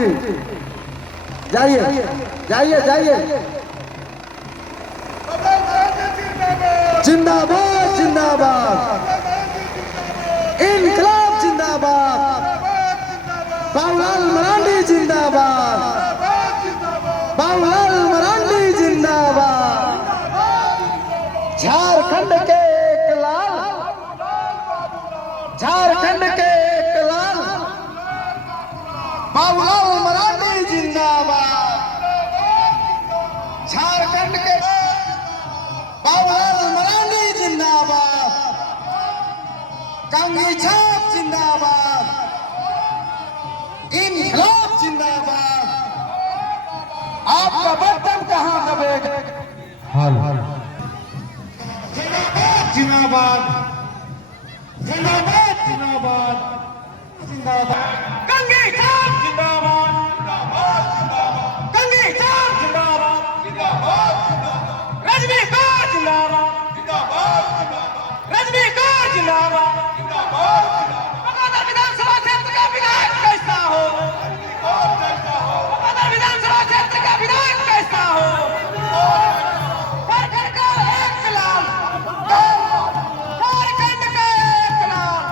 जी, जाइए जाइए जाइए। जिंदाबाद जिंदाबाद, इनकलाब जिंदाबाद, बाबूलाल मरांडी जिंदाबाद, बाबूलाल मरांडी जिंदाबाद। झारखंड के एक लाल, झारखंड के एक लाल, बाबूलाल मरांडी जिंदाबाद। झारखंड के बाबूलाल मरांडी जिंदाबाद, कंगी छाप जिंदाबाद, इनकलाब जिंदाबाद। आपका बटन कहाँ दबेगा? जिंदाबाद जिंदाबाद जिंदाबाद जिंदाबाद, कंगी छाप जिंदाबाद, कंगी छाप जिंदाबाद, रजनीकांत जिंदाबाद, रजनीकांत जिंदाबाद। बकादर विधानसभा क्षेत्र का विधायक कैसा हो, बकादर विधानसभा क्षेत्र का विधायक कैसा हो। झारखंड का एक लाल, झारखंड का एक लाल,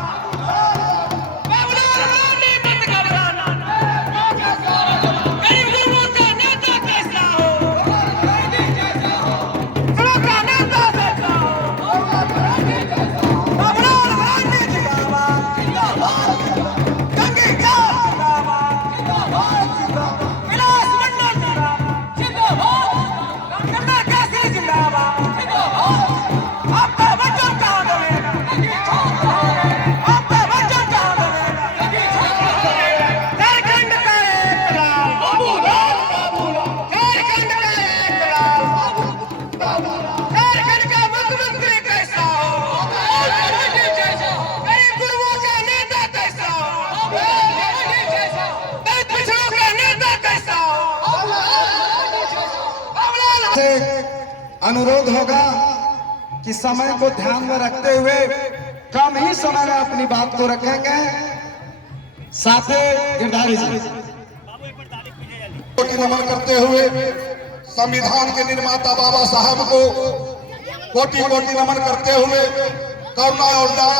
बाबूलाल मरांडी बंद कर देना। गरीब लोगों का नेता कैसा हो, सड़क का नेता कैसा हो। बाबूलाल मरांडी जिंदाबाद, कंगी छाप जिंदाबाद, विलास मंडल जिंदाबाद, गन्ना काशी जिंदाबाद। आपका बच्चों कहाँ दबेगा, आपका बच्चों कहाँ दबेगा। झारखंड का एक लाल, झारखंड का एक लाल, झारखंड का मुख्यमंत्री कैसा हो, गरीब गुरुओं का नेता कैसा हो, दलित पिछड़ों का नेता कैसा हो। से अनुरोध होगा कि समय को ध्यान में रखते हुए कम ही समय में अपनी बात को रखेंगे। साथ ही गिरधारी जी कोटि नमन करते हुए संविधान के निर्माता बाबा साहब को कोटि कोटि नमन करते हुए करुणा और दया